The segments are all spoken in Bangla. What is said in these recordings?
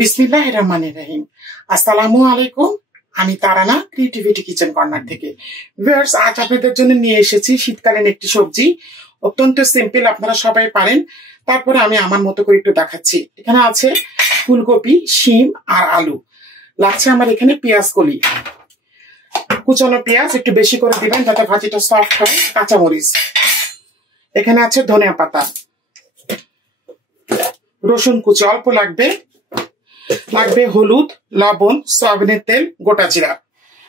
বিসমিল্লাহির রহমানির রহিম। আসসালামু আলাইকুম। আমি তারানা ক্রিয়েটিভিটি কিচেন কর্নার থেকে। ভিউয়ার্স, আজ আপনাদের জন্য নিয়ে এসেছি শীতকালীন একটি সবজি, অত্যন্ত সিম্পল, আপনারা সবাই পারেন। তারপরে আমি আমার মতো করে একটু দেখাচ্ছি। এখানে আছে ফুলকপি, শিম আর আলু। লাগছে আমার এখানে পেঁয়াজ কলি, কুচানো পেঁয়াজ একটু বেশি করে দিবেন যাতে ভাজিটা সফট হয়, কাঁচামরিচ, এখানে আছে ধনিয়া পাতা, রসুন কুচি অল্প লাগবে, হলুদ, লবণ, সয়াবিনের তেল, গোটা জিরা।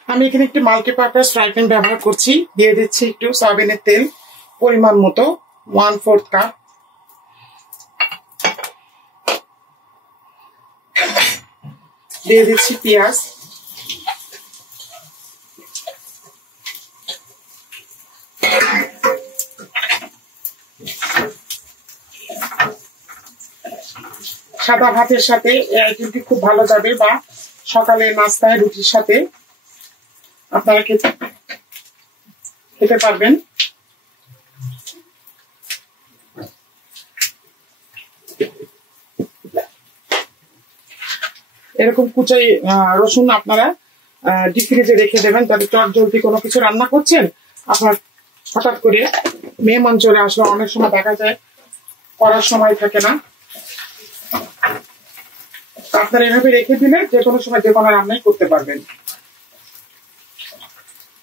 আমি এখানে একটি মাল্টিপারপাস ফ্রাই প্যান ব্যবহার করছি। দিয়ে দিচ্ছি একটু সয়াবিনের তেল পরিমাণ মতো 1/4 কাপ। দিয়ে দিচ্ছি পেঁয়াজ, সাদা ভাতের সাথে এই আইটেমটি খুব ভালো যাবে, বা সকালে নাস্তায় রুটির সাথে আপনারা খেতে পারবেন। এরকম কুচাই রসুন আপনারা ডিপ ফ্রিজে রেখে দেবেন, যাতে চট জলদি কোনো কিছু রান্না করছেন, আপনার হঠাৎ করে মেহমান চলে আসলে অনেক সময় দেখা যায় করার সময় থাকে না, আপনারা এভাবে রেখে দিলে যে কোনো সময় যে কোনো রান্নাই করতে পারবেন।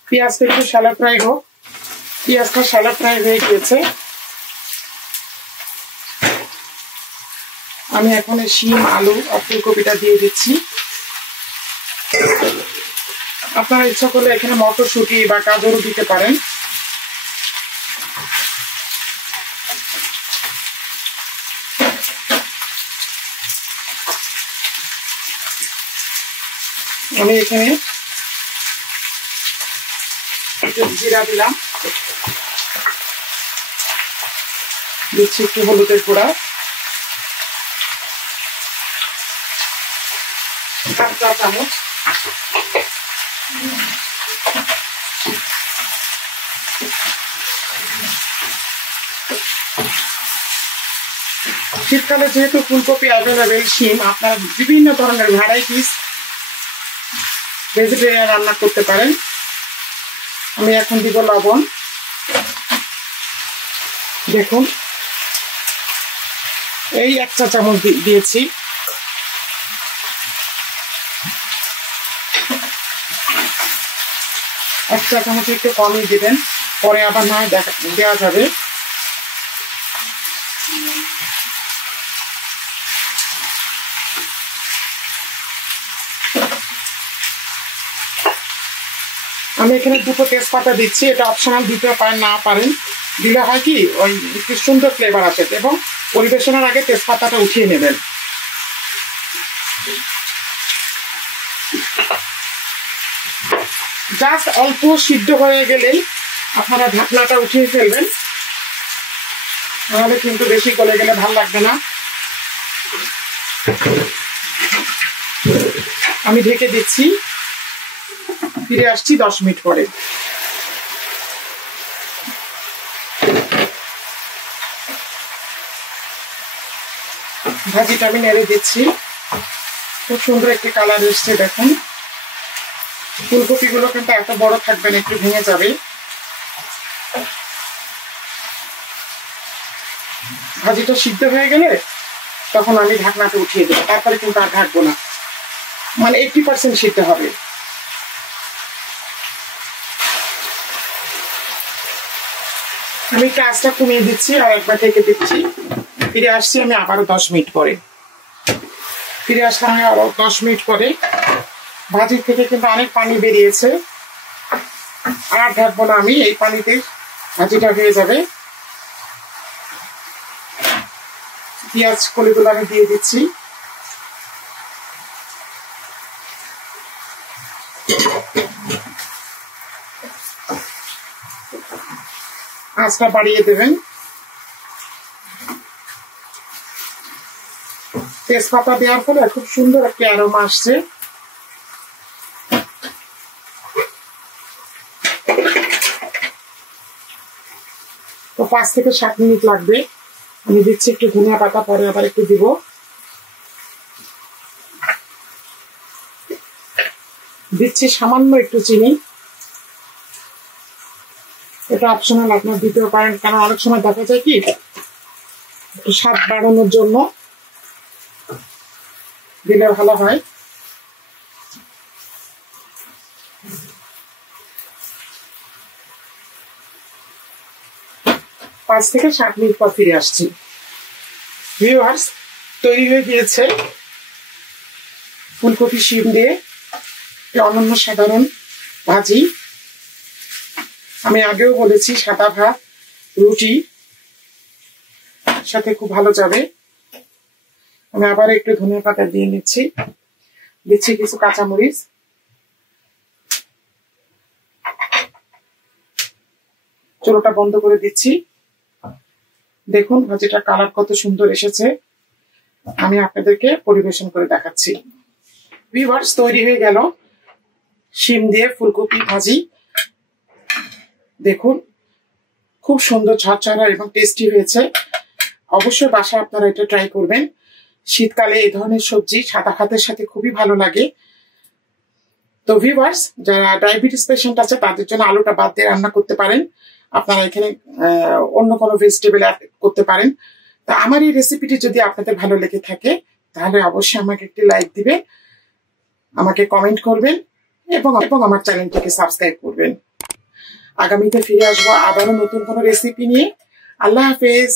পেঁয়াজটা একটু শ্যালো ফ্রাই হোক। পেঁয়াজটা শ্যালো ফ্রাই হয়ে গিয়েছে। আমি এখন শিম, আলু আর ফুলকপিটা দিয়ে দিচ্ছি। আপনারা ইচ্ছা করলে এখানে মটরশুঁটি বা গাজরও দিতে পারেন। আমি এখানে একটু জিরা দিলাম, দিচ্ছি একটু হলুদের গুঁড়া, 1 চা চামচ, শীতকালে যেহেতু ফুলকপি অ্যাভেলেবেল, শিম, আপনারা বিভিন্ন ধরনের ভ্যারাইটিস ভেজিটেরিয়ান রান্না করতে পারেন। আমি এখন দিব লবণ। দেখুন, এই 1 চা চামচ দিয়েছি। এক চা চামচ একটু কমই দিবেন, পরে আবার না দেওয়া যাবে। আমি এখানে 2টো তেজপাতা দিচ্ছি, এটা অপশনাল, দিতে পারেন না পারেন, দিলে হয় কি ওই একটু সুন্দর ফ্লেভার আসে, এবং পরিবেশনের আগে তেজপাতাটা উঠিয়ে নেবেন। জাস্ট অল্প সিদ্ধ হয়ে গেলেই আপনারা ঢাকনাটা উঠিয়ে ফেলবেন, নাহলে কিন্তু বেশি গলে গেলে ভালো লাগবে না। আমি ঢেকে দিচ্ছি, ফিরে আসছি 10 মিনিট পরে। ভাজিটা আমি নেড়ে দিচ্ছি, খুব সুন্দর একটি কালার এসছে। দেখুন, ফুলকপিগুলো কিন্তু এত বড় থাকবে না, একটু ভেঙে যাবে। ভাজিটা সিদ্ধ হয়ে গেলে তখন আমি ঢাকনাটা উঠিয়ে দেবো, তারপরে কিন্তু আর ঢাকবো না, মানে 80% সিদ্ধ হবে। আমি কাজটা কমিয়ে দিচ্ছি আর একবার ঢেকে দিচ্ছি। ফিরে আসছি আমি আবারও 10 মিনিট পরে। ফিরে আসলাম আমি আরো 10 মিনিট পরে। ভাজি থেকে কিন্তু অনেক পানি বেরিয়েছে, আর ঢাকবো না আমি, এই পানিতে ভাজিটা হয়ে যাবে। পেঁয়াজ কলিগুলো আমি দিয়ে দিচ্ছি। আঁচটা বাড়িয়ে দেবেন। তেজপাতা দেওয়ার ফলে খুব সুন্দর একটা অ্যারোমা আসছে। তো 5 থেকে 7 মিনিট লাগবে। আমি দিচ্ছি একটু ধনিয়া পাতা, পরে আবার একটু দিব। দিচ্ছি সামান্য একটু চিনি, এটা অপশনাল, আপনার দিতেও পারেন, কারণ অনেক সময় দেখা যায় কি একটু স্বাদ বাড়ানোর জন্য দিলে ভালো হয়। পাঁচ থেকে 7 মিনিট পর ফিরে আসছি। ভিউয়ার্স, তৈরি হয়ে গিয়েছে ফুলকপি শিম দিয়ে অনন্য সাধারণ ভাজি। আমি আগেও বলেছি সাদা ভাত, রুটি সাথে খুব ভালো যাবে। আমি আবার একটু ধনিয়া পাতা দিয়ে নিচ্ছি, দিচ্ছি কিছু কাঁচামরিচ, চুলোটা বন্ধ করে দিচ্ছি। দেখুন ভাজিটার কালার কত সুন্দর এসেছে। আমি আপনাদেরকে পরিবেশন করে দেখাচ্ছি। ভিউয়ার্স, তৈরি হয়ে গেল শিম দিয়ে ফুলকপি ভাজি। দেখুন খুব সুন্দর ঝরঝরা এবং টেস্টি হয়েছে। অবশ্যই বাসায় আপনারা এটা ট্রাই করবেন। শীতকালে এই ধরনের সবজি সাদা ভাতের সাথে খুবই ভালো লাগে। তো ভিউয়ার্স, যারা ডায়াবেটিস পেশেন্ট আছে তাদের জন্য আলুটা বাদ দিয়ে রান্না করতে পারেন। আপনারা এখানে অন্য কোনো ভেজিটেবল অ্যাড করতে পারেন। তো আমার এই রেসিপিটি যদি আপনাদের ভালো লেগে থাকে তাহলে অবশ্যই আমাকে একটি লাইক দিবেন, আমাকে কমেন্ট করবেন এবং আমার চ্যানেলটিকে সাবস্ক্রাইব করবেন। আগামীতে ফিরে আসবো আবারও নতুন কোনো রেসিপি নিয়ে। আল্লাহ হাফেজ।